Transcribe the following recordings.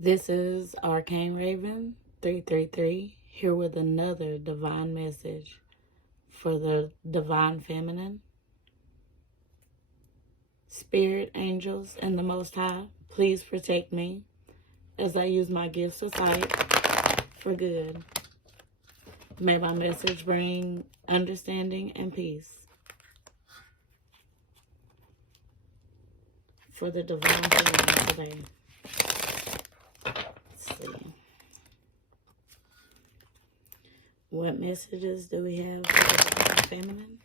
This is Arcane Raven 333 here with another divine message for the divine feminine. Spirit, angels, and the Most High, please protect me as I use my gifts of sight for good. May my message bring understanding and peace for the divine feminine today. Let's see. What messages do we have for the divine feminine?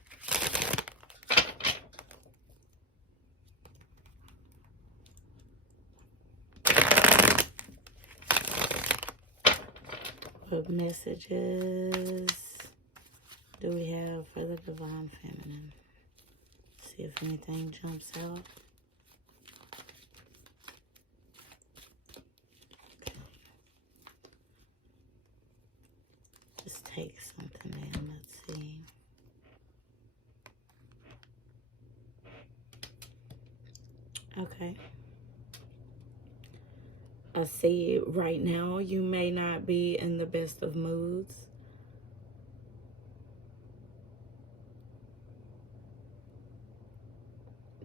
What messages do we have for the divine feminine? See if anything jumps out. Okay. Just take something in. Let's see. Okay. I see right now you may not be in the best of moods.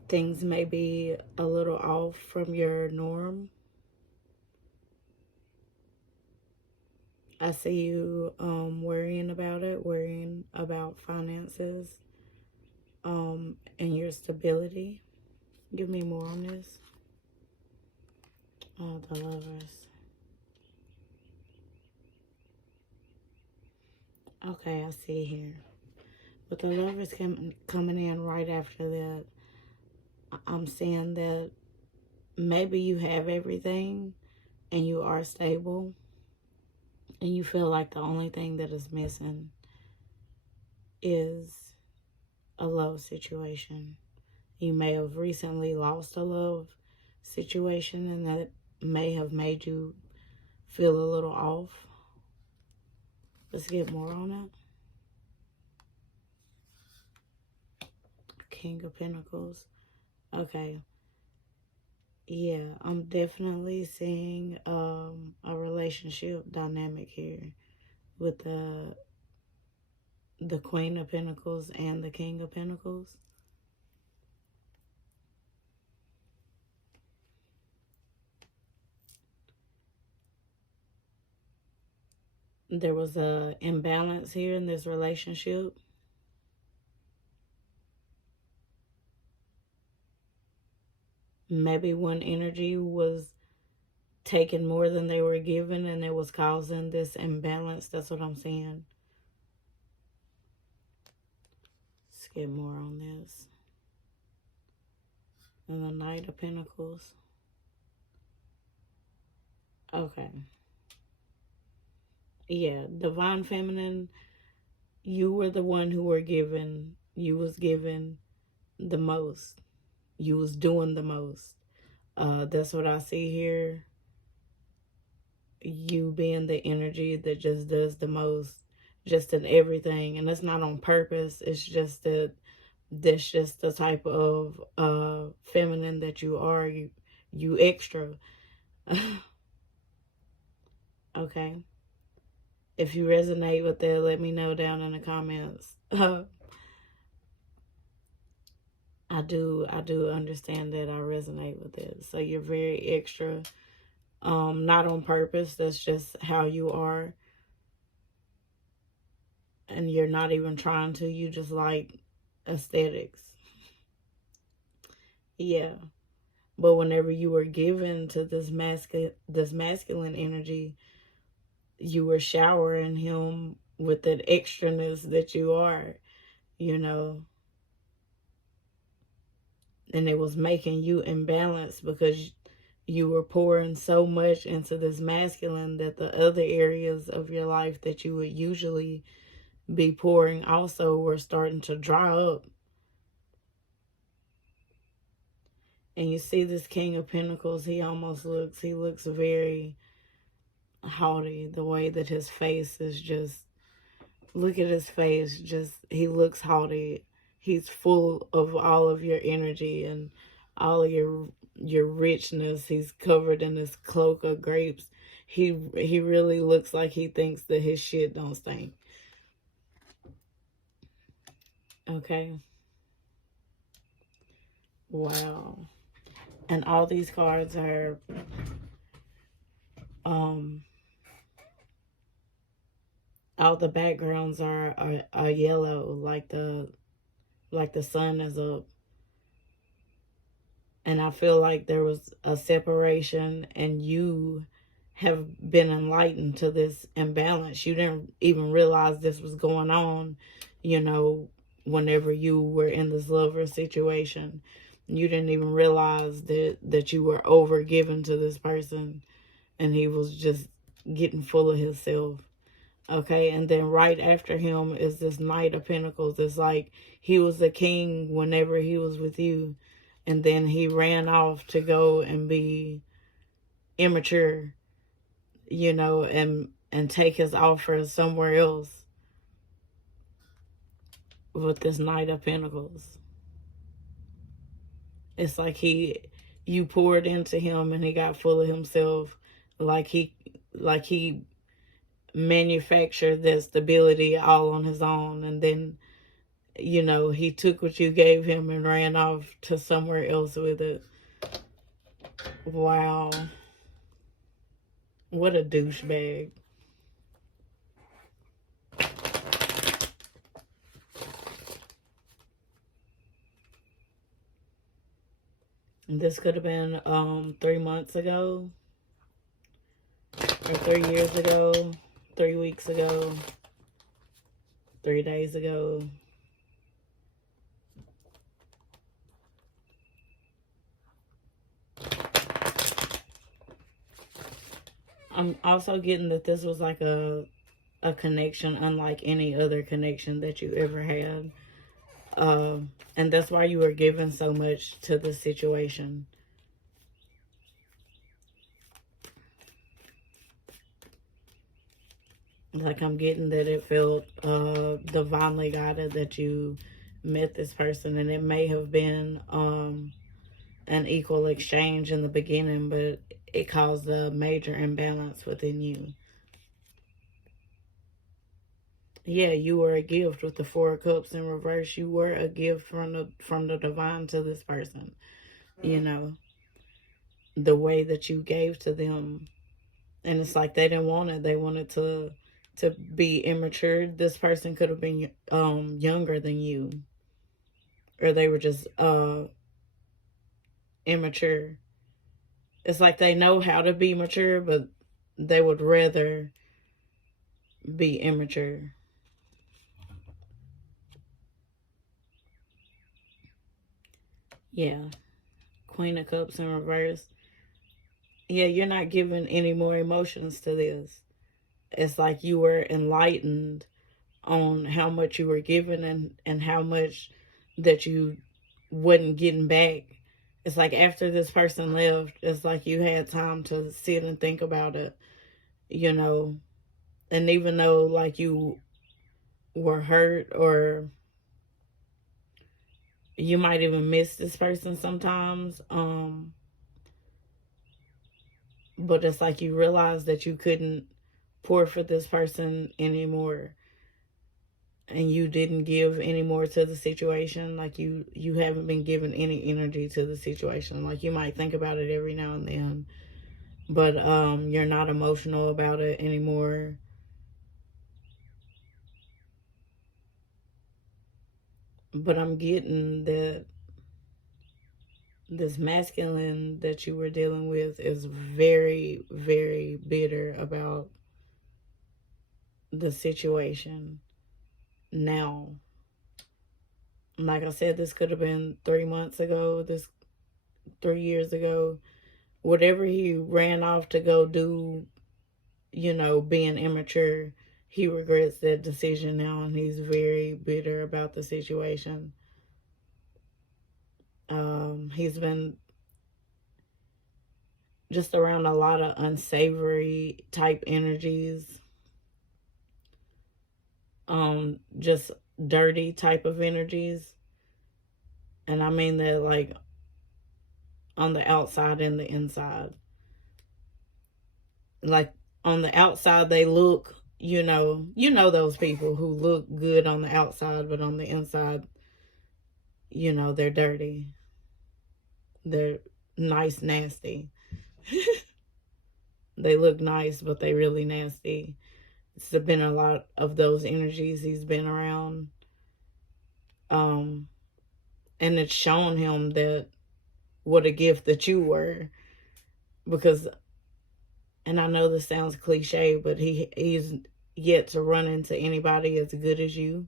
Things may be a little off from your norm. I see you worrying about it, worrying about finances and your stability. Give me more on this. Oh, the Lovers. Okay, I see here. With the Lovers coming in right after that, I'm saying that maybe you have everything and you are stable and you feel like the only thing that is missing is a love situation. You may have recently lost a love situation and that may have made you feel a little off. Let's get more on it. King of Pentacles. Okay. Yeah, I'm definitely seeing a relationship dynamic here with the Queen of Pentacles and the King of Pentacles. There was a imbalance here in this relationship. Maybe one energy was taken more than they were given and it was causing this imbalance. That's what I'm saying. Let's get more on this. And the Knight of Pentacles. Okay. Yeah, divine feminine, you were the one who were given, you was given the most. You was doing the most. That's what I see here. You being the energy that just does the most, just in everything. And it's not on purpose. It's just that that's just the type of feminine that you are. You extra. Okay. If you resonate with that, let me know down in the comments. I do understand that. I resonate with it. So you're very extra. Not on purpose. That's just how you are. And you're not even trying to. You just like aesthetics. Yeah. But whenever you were given to this masculine energy, you were showering him with that extraness that you are, you know. And it was making you imbalanced because you were pouring so much into this masculine that the other areas of your life that you would usually be pouring also were starting to dry up. And you see this King of Pentacles, he looks very haughty. The way that his face is just, look at his face, just, he looks haughty. He's full of all of your energy and all of your your richness. He's covered in this cloak of grapes. He really looks like he thinks that his shit don't stink. Okay. Wow. And all these cards are all the backgrounds are yellow, like the sun is up. And I feel like there was a separation, and you have been enlightened to this imbalance. You didn't even realize this was going on, you know, whenever you were in this lover situation. You didn't even realize that you were over given to this person, and he was just getting full of himself. Okay, and then right after him is this Knight of Pentacles. It's like he was a king whenever he was with you, and then he ran off to go and be immature, you know, and take his offer somewhere else with this Knight of Pentacles. It's like you poured into him and he got full of himself, like he manufactured that stability all on his own, and then, you know, he took what you gave him and ran off to somewhere else with it. Wow. What a douchebag. This could have been 3 months ago, or 3 years ago, 3 weeks ago, 3 days ago. I'm also getting that this was like a connection unlike any other connection that you ever had. And that's why you were giving so much to the situation. Like, I'm getting that it felt divinely guided that you met this person, and it may have been an equal exchange in the beginning, but it caused a major imbalance within you. Yeah, you were a gift with the Four of Cups in reverse. You were a gift from the divine to this person. You know, the way that you gave to them, and it's like they didn't want it. They wanted to be immature. This person could have been younger than you, or they were just immature. It's like they know how to be mature, but they would rather be immature. Yeah. Queen of Cups in reverse. Yeah, you're not giving any more emotions to this. It's like you were enlightened on how much you were given, and how much that you wasn't getting back. It's like after this person left, it's like you had time to sit and think about it, you know. And even though like you were hurt, or you might even miss this person sometimes, but it's like you realize that you couldn't pour for this person anymore, and you didn't give any more to the situation. Like you haven't been giving any energy to the situation. Like, you might think about it every now and then, but you're not emotional about it anymore. But I'm getting that this masculine that you were dealing with is very, very bitter about the situation now. Like I said, this could have been 3 months ago, 3 years ago. Whatever he ran off to go do, you know, being immature, he regrets that decision now, and he's very bitter about the situation. He's been just around a lot of unsavory type energies, just dirty type of energies. And I mean that like on the outside and the inside. Like on the outside they look, those people who look good on the outside, but on the inside, they're dirty. They're nice, nasty. They look nice, but they really nasty. It's been a lot of those energies he's been around. And it's shown him that what a gift that you were. Because, and I know this sounds cliche, but he's yet to run into anybody as good as you.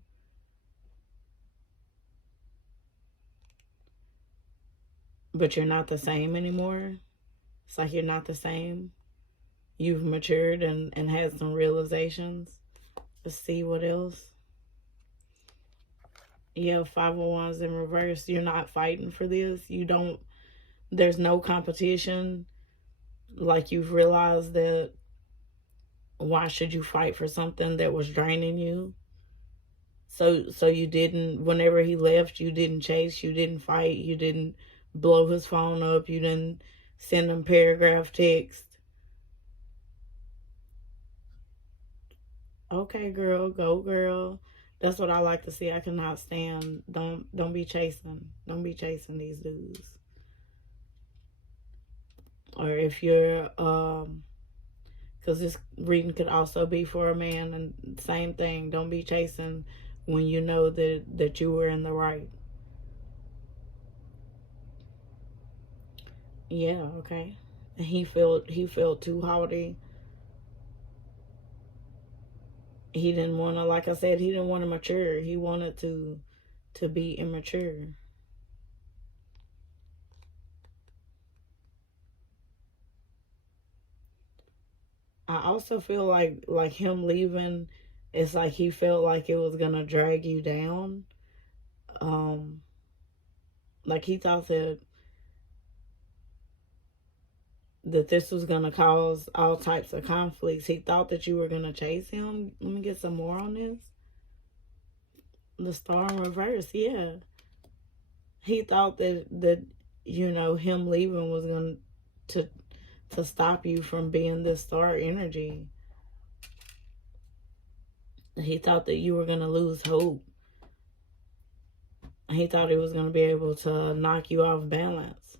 But you're not the same anymore. It's like you're not the same. You've matured and had some realizations. Let's see what else. Yeah, 5 of Wands in reverse. You're not fighting for this. There's no competition. Like, you've realized that why should you fight for something that was draining you? So you didn't, whenever he left, you didn't chase, you didn't fight, you didn't blow his phone up, you didn't send him paragraph text. Okay, girl, go girl. That's what I like to see. I cannot stand. Don't be chasing. Don't be chasing these dudes. Or if you're because this reading could also be for a man, and same thing. Don't be chasing when you know that you were in the right. Yeah, okay. And he felt too haughty. He didn't want to, like I said, he didn't want to mature. He wanted to be immature. I also feel like him leaving, it's like he felt like it was gonna drag you down. Like he thought that this was gonna cause all types of conflicts. He thought that you were gonna chase him. Let me get some more on this. The Star in reverse, yeah. He thought that him leaving was going to stop you from being this star energy. He thought that you were going to lose hope. He thought he was going to be able to knock you off balance.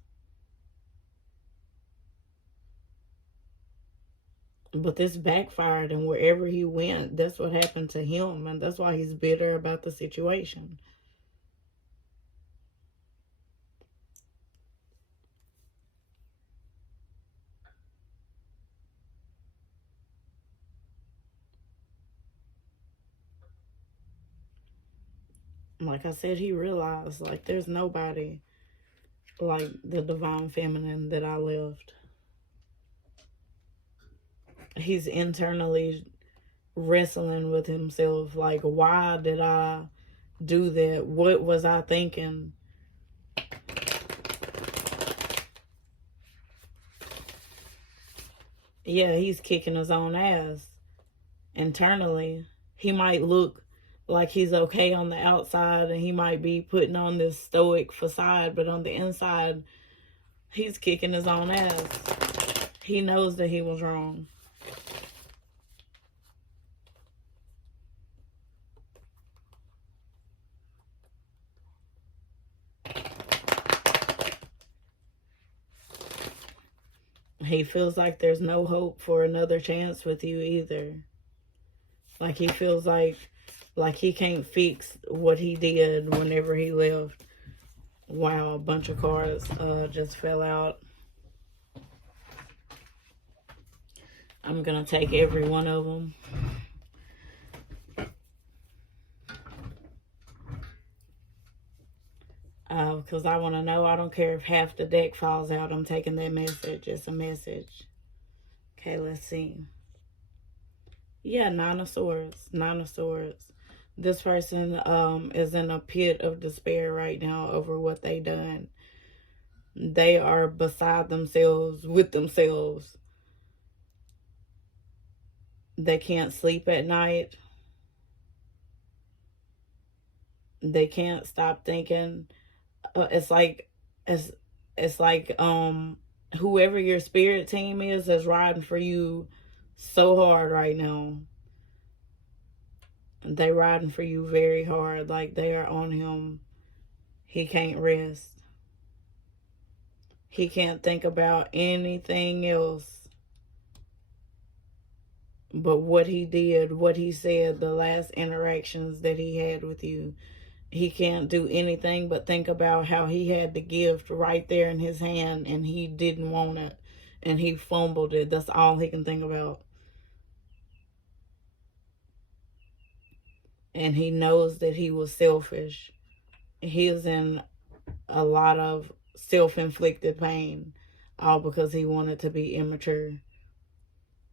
But this backfired, and wherever he went, that's what happened to him, and that's why he's bitter about the situation. Like I said, he realized, like, there's nobody like the divine feminine that I left. He's internally wrestling with himself. Like, why did I do that? What was I thinking? Yeah, he's kicking his own ass internally. He might look like he's okay on the outside, and he might be putting on this stoic facade, but on the inside, he's kicking his own ass. He knows that he was wrong. He feels like there's no hope for another chance with you either. Like he feels like he can't fix what he did whenever he left. Wow, a bunch of cards just fell out. I'm going to take every one of them. Because I want to know. I don't care if half the deck falls out. I'm taking that message. It's a message. Okay, let's see. Yeah, Nine of Swords. Nine of Swords. This person is in a pit of despair right now over what they done. They are beside themselves with themselves. They can't sleep at night. They can't stop thinking. It's like It's like whoever your spirit team is riding for you so hard right now. They riding for you very hard. Like they are on him. He can't rest. He can't think about anything else but what he did, what he said, the last interactions that he had with you. He can't do anything but think about how he had the gift right there in his hand and he didn't want it and he fumbled it. That's all he can think about. And he knows that he was selfish. He is in a lot of self-inflicted pain, all because he wanted to be immature.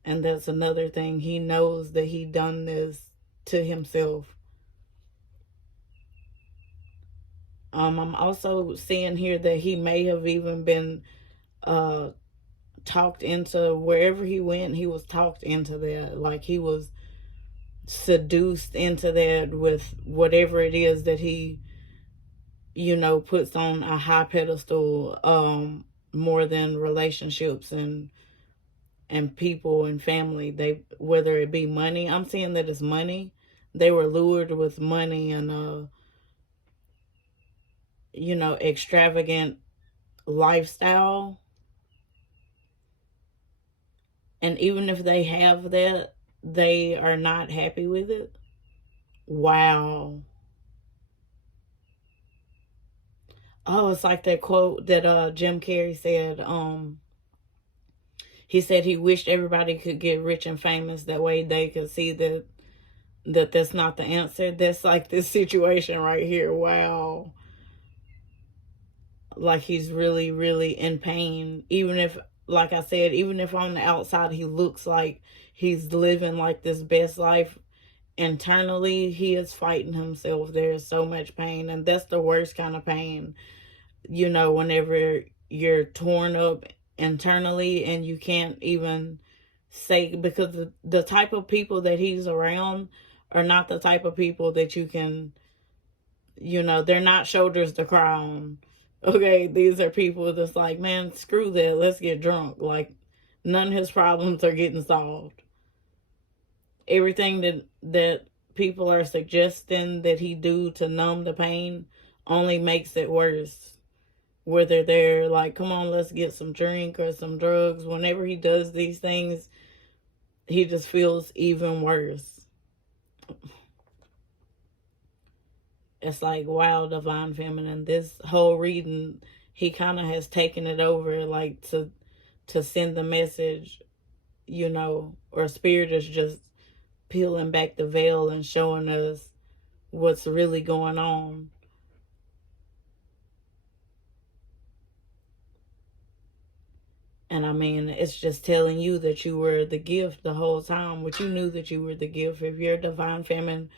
And that's another thing. He knows that he done this to himself. I'm also seeing here that he may have even been talked into, wherever he went, he was talked into that. Like he was seduced into that with whatever it is that he, you know, puts on a high pedestal, more than relationships and people and family. They, whether it be money, I'm seeing that it's money. They were lured with money and you know, extravagant lifestyle. And even if they have that, they are not happy with it. Wow. Oh, it's like that quote that Jim Carrey said. He said he wished everybody could get rich and famous, that way they could see that that's not the answer. That's like this situation right here. Wow. Like he's really, really in pain. Even if, like I said, even if on the outside he looks like he's living like this best life, internally he is fighting himself. There's so much pain, and that's the worst kind of pain. You know, whenever you're torn up internally and you can't even say, because the type of people that he's around are not the type of people that you can, you know, they're not shoulders to cry on. Okay, these are people that's like, man, screw that, let's get drunk. Like, none of his problems are getting solved. Everything that people are suggesting that he do to numb the pain only makes it worse. Whether they're like, come on, let's get some drink or some drugs, whenever he does these things, he just feels even worse. It's like, wow, Divine Feminine, this whole reading, he kind of has taken it over, like to send the message, you know, or Spirit is just peeling back the veil and showing us what's really going on. And I mean, it's just telling you that you were the gift the whole time, which you knew that you were the gift. If you're a Divine Feminine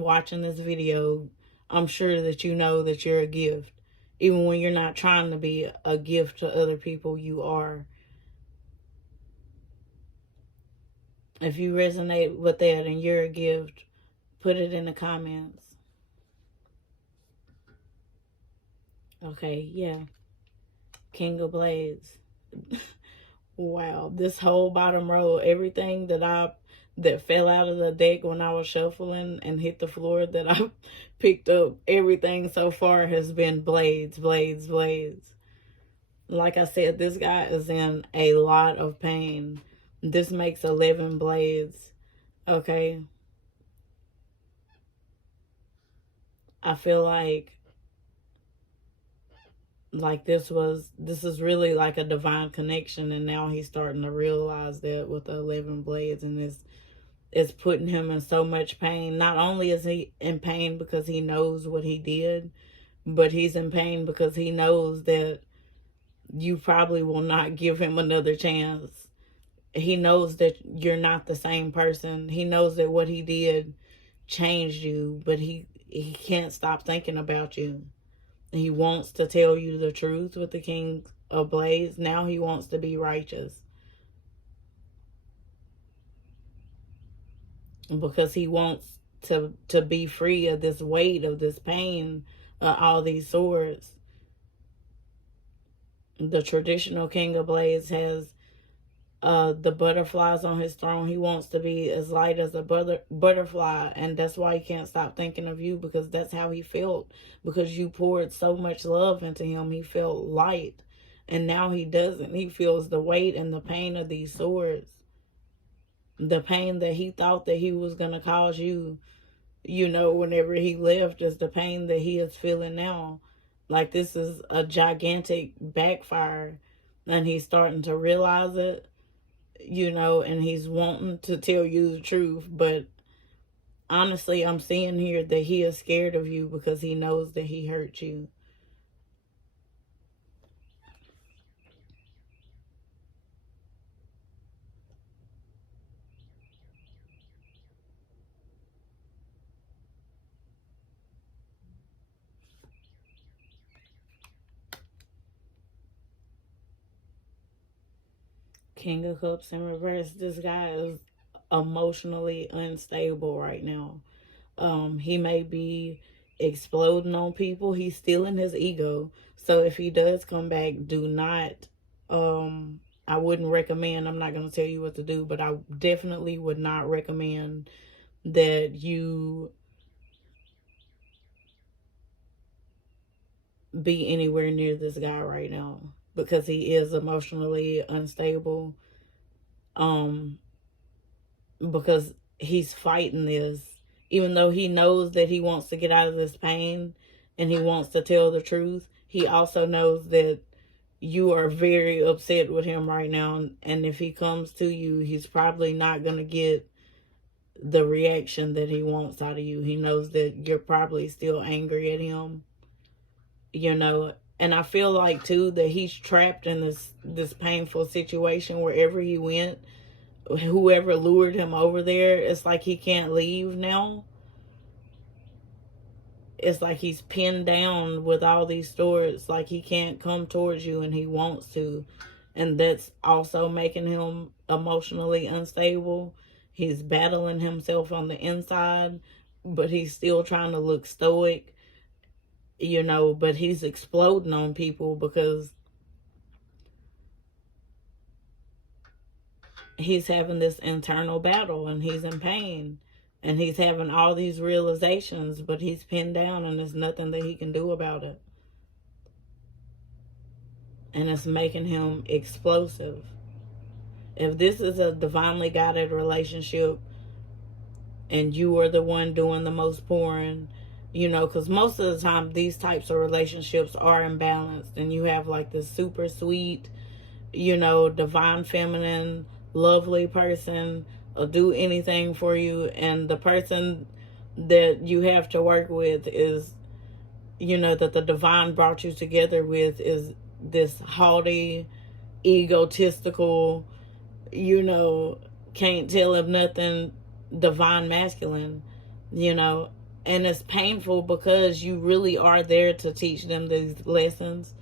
watching this video, I'm sure that you know that you're a gift. Even when you're not trying to be a gift to other people, you are. If you resonate with that and you're a gift, put it in the comments. Okay, yeah. King of Blades. Wow, this whole bottom row, everything that fell out of the deck when I was shuffling and hit the floor that I picked up, everything so far has been blades, blades, blades. Like I said, this guy is in a lot of pain. This makes 11 blades. Okay. I feel like this is really like a divine connection, and now he's starting to realize that with the 11 blades, and it's putting him in so much pain. Not only is he in pain because he knows what he did, but he's in pain because he knows that you probably will not give him another chance. He knows that you're not the same person. He knows that what he did changed you, but he can't stop thinking about you. He wants to tell you the truth with the King of Blades. Now he wants to be righteous, because he wants to be free of this weight, of this pain, all these swords. The traditional King of Blades has the butterflies on his throne. He wants to be as light as a butterfly, and that's why he can't stop thinking of you, because that's how he felt. Because you poured so much love into him, he felt light, and now he doesn't. He feels the weight and the pain of these swords. The pain that he thought that he was going to cause you, whenever he left, is the pain that he is feeling now. Like, this is a gigantic backfire, and he's starting to realize it, and he's wanting to tell you the truth. But honestly, I'm seeing here that he is scared of you because he knows that he hurt you. King of Cups in reverse. This guy is emotionally unstable right now. He may be exploding on people. He's still in his ego. So if he does come back, do not, I wouldn't recommend, I'm not going to tell you what to do, but I definitely would not recommend that you be anywhere near this guy right now, because he is emotionally unstable. Because he's fighting this, even though he knows that he wants to get out of this pain and he wants to tell the truth. He also knows that you are very upset with him right now, and if he comes to you, he's probably not going to get the reaction that he wants out of you. He knows that you're probably still angry at him, and I feel like too that he's trapped in this painful situation. Wherever he went, whoever lured him over there, it's like he can't leave now. It's like he's pinned down with all these stores. Like, he can't come towards you, and he wants to. And that's also making him emotionally unstable. He's battling himself on the inside, but he's still trying to look stoic, but he's exploding on people because he's having this internal battle, and he's in pain, and he's having all these realizations, but he's pinned down, and there's nothing that he can do about it. And it's making him explosive. If this is a divinely guided relationship and you are the one doing the most pouring, because most of the time these types of relationships are imbalanced, and you have like this super sweet, divine feminine, lovely person will do anything for you, and the person that you have to work with is, that the divine brought you together with, is this haughty, egotistical, can't tell him nothing, divine masculine, and it's painful because you really are there to teach them these lessons.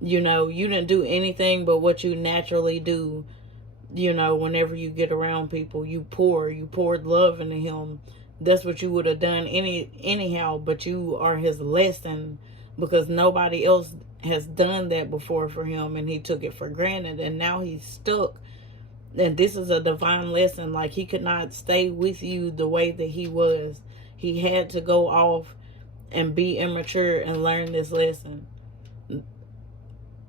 You didn't do anything but what you naturally do. Whenever you get around people, you poured love into him. That's what you would have done anyhow, but you are his lesson, because nobody else has done that before for him, and he took it for granted, and now he's stuck. And this is a divine lesson. Like, he could not stay with you the way that he was. He had to go off and be immature and learn this lesson.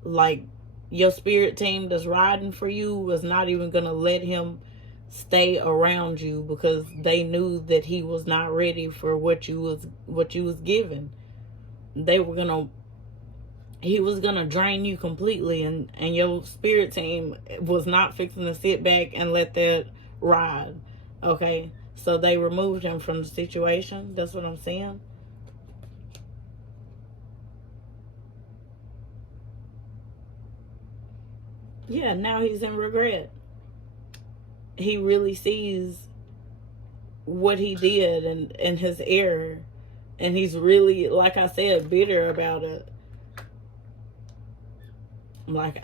Like, your spirit team that's riding for you was not even going to let him stay around you, because they knew that he was not ready for what you was given. He was gonna drain you completely, and your spirit team was not fixing to sit back and let that ride. Okay, so they removed him from the situation. That's what I'm saying. Yeah, now he's in regret. He really sees what he did and his error, and he's really, like I said, bitter about it. Like,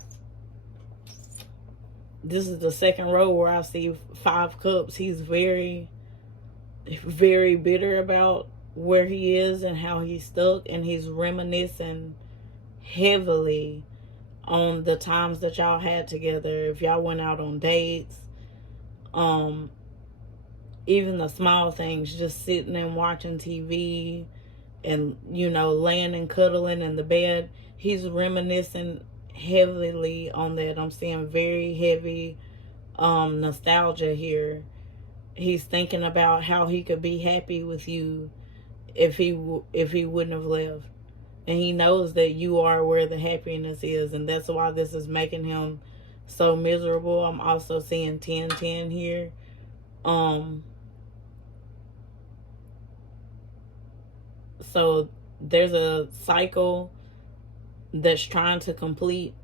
this is the second row where I see 5 cups. He's very, very bitter about where he is and how he's stuck, and he's reminiscing heavily on the times that y'all had together. If y'all went out on dates, um, even the small things, just sitting and watching TV and, you know, laying and cuddling in the bed. He's reminiscing heavily on that. I'm seeing very heavy nostalgia here. He's thinking about how he could be happy with you if he wouldn't have left. And he knows that you are where the happiness is, and that's why this is making him so miserable. I'm also seeing 1010 here. So there's a cycle that's trying to complete.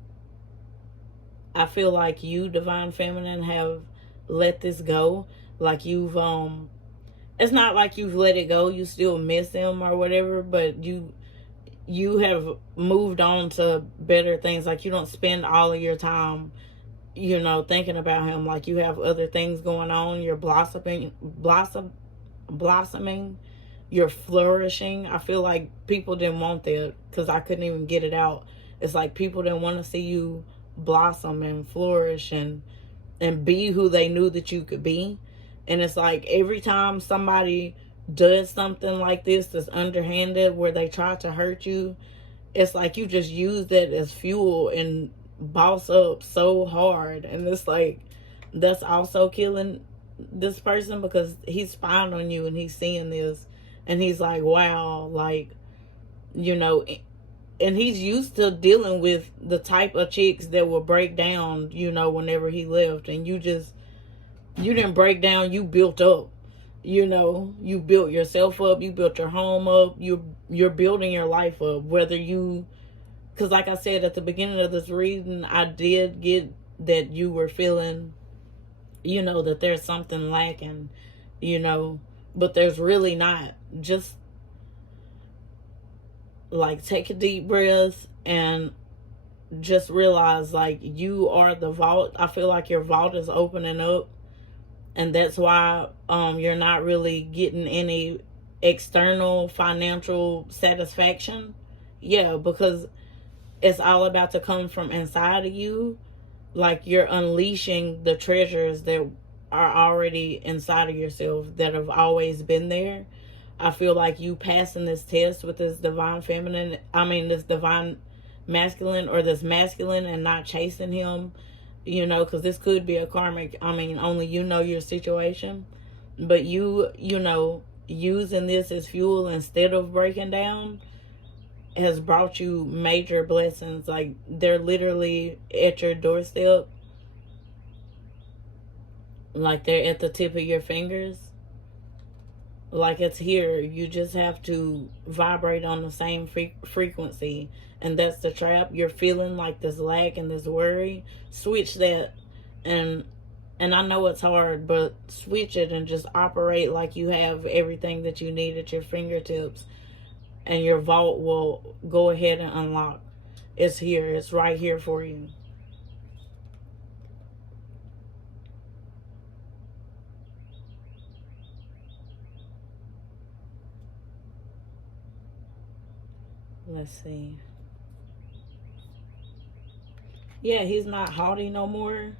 I feel like you, Divine Feminine, have let this go. Like you've it's not like you've let it go, you still miss him or whatever, but you have moved on to better things. Like you don't spend all of your time, you know, thinking about him. Like you have other things going on. You're blossoming, you're flourishing. I feel like people didn't want that because I couldn't even get it out. It's like people didn't want to see you blossom and flourish and be who they knew that you could be. And it's like every time somebody does something like this that's underhanded, where they try to hurt you, it's like you just use that as fuel and boss up so hard. And it's like that's also killing this person, because he's spying on you and he's seeing this and he's like, wow, like, you know, and he's used to dealing with the type of chicks that will break down, you know, whenever he left. And you didn't break down, you built up. You know, you built yourself up, you built your home up, you're building your life up. Whether you, because like I said at the beginning of this reading, I did get that you were feeling, you know, that there's something lacking, you know, but there's really not. Just like take a deep breath and just realize, like, you are the vault. I feel like your vault is opening up, and that's why you're not really getting any external financial satisfaction. Yeah, because it's all about to come from inside of you. Like you're unleashing the treasures that are already inside of yourself, that have always been there. I feel like you passing this test with this divine feminine, this divine masculine, or this masculine, and not chasing him, you know, because this could be a karmic. Only you know your situation, but you know, using this as fuel instead of breaking down has brought you major blessings. Like they're literally at your doorstep, like they're at the tip of your fingers. Like it's here. You just have to vibrate on the same frequency. And that's the trap. You're feeling like this lack and this worry. Switch that. And I know it's hard, but switch it and just operate like you have everything that you need at your fingertips. And your vault will go ahead and unlock. It's here. It's right here for you. Let's see. Yeah, he's not haughty no more.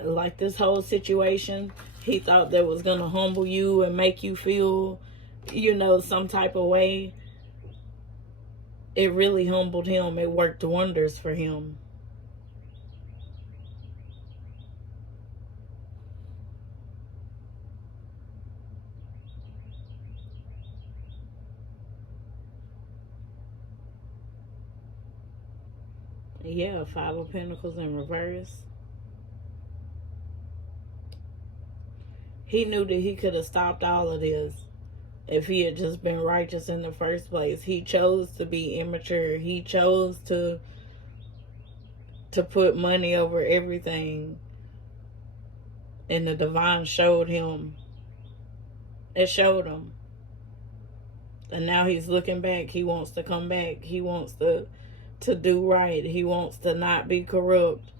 Like this whole situation, he thought that was going to humble you and make you feel, you know, some type of way. It really humbled him. It worked wonders for him. Yeah, Five of Pentacles in reverse. He knew that he could have stopped all of this if he had just been righteous in the first place. He chose to be immature. He chose to put money over everything. And the divine showed him. It showed him. And now he's looking back. He wants to come back. He wants to do right. He wants to not be corrupt.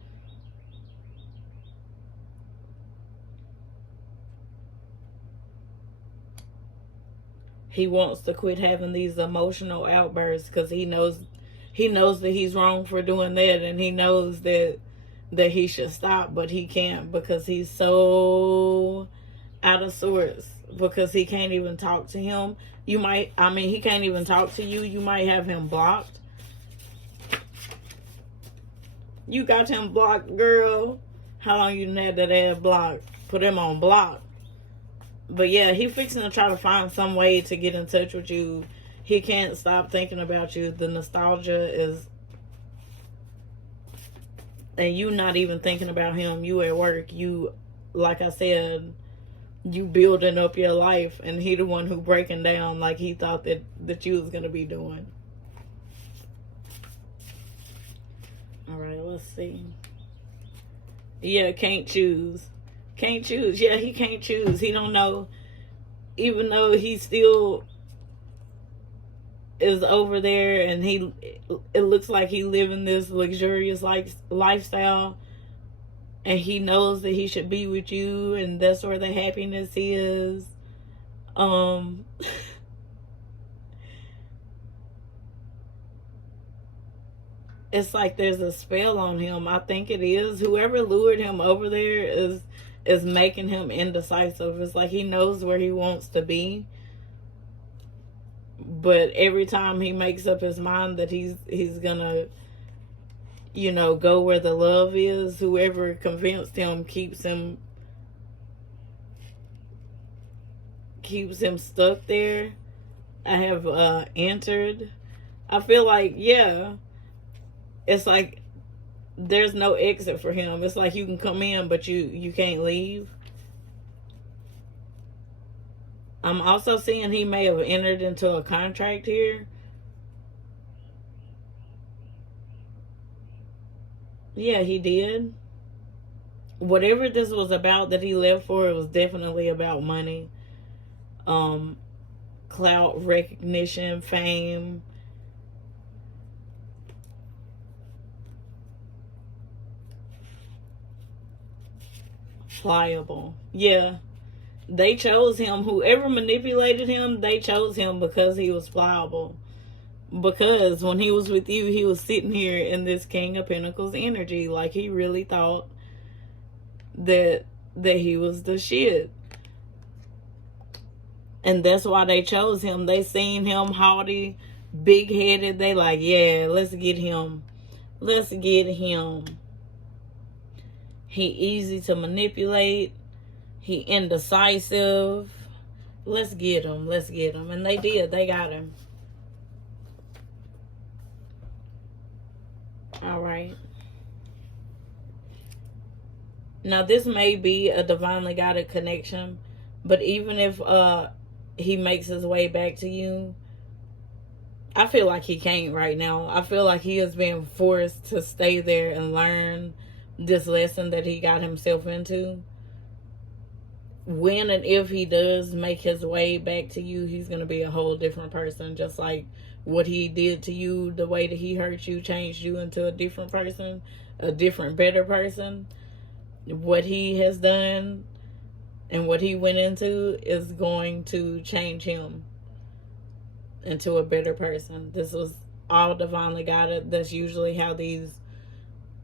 He wants to quit having these emotional outbursts, because he knows he knows that he's wrong for doing that, and he knows that he should stop, but he can't because he's so out of sorts, because he can't even talk to him. He can't even talk to you. You might have him blocked. You got him blocked, girl. How long you had that ass blocked? Put him on block. But yeah, he fixing to try to find some way to get in touch with you. He can't stop thinking about you. The nostalgia is, and you not even thinking about him. You at work. You, like I said, you building up your life, and he the one who breaking down like he thought that you was gonna be doing. All right, let's see. Yeah, can't choose. Can't choose. Yeah, he can't choose. He don't know. Even though he still is over there, and it looks like he living this luxurious lifestyle, and he knows that he should be with you, and that's where the happiness is. It's like there's a spell on him. I think it is. Whoever lured him over there is making him indecisive. It's like he knows where he wants to be, but every time he makes up his mind that he's gonna, go where the love is, whoever convinced him keeps him stuck there. I have entered. I feel like, yeah, it's like there's no exit for him. It's like you can come in, but you can't leave. I'm also seeing he may have entered into a contract here. Yeah, he did. Whatever this was about that he left for, it was definitely about money. Clout, recognition, fame. Pliable. Yeah. They chose him. Whoever manipulated him, they chose him because he was pliable. Because when he was with you, he was sitting here in this King of Pentacles energy. Like he really thought that he was the shit. And that's why they chose him. They seen him haughty, big-headed. They like, yeah, let's get him. Let's get him. He easy to manipulate. He indecisive. Let's get him. Let's get him. And they did. They got him. All right. Now, this may be a divinely guided connection, but even if he makes his way back to you, I feel like he can't right now. I feel like he is being forced to stay there and learn this lesson that he got himself into. When and if he does make his way back to you, he's going to be a whole different person. Just like what he did to you, the way that he hurt you, changed you into a different person, a different, better person. What he has done and what he went into is going to change him into a better person. This was all divinely guided. That's usually how these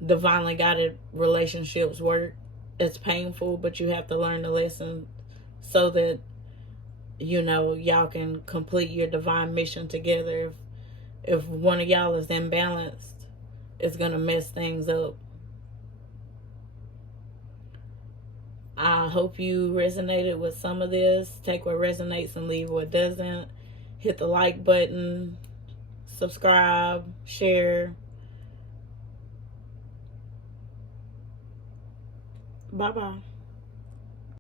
divinely guided relationships work. It's painful, but you have to learn the lesson so that, y'all can complete your divine mission together. If one of y'all is imbalanced, it's going to mess things up. I hope you resonated with some of this. Take what resonates and leave what doesn't. Hit the like button, subscribe, share. Bye-bye.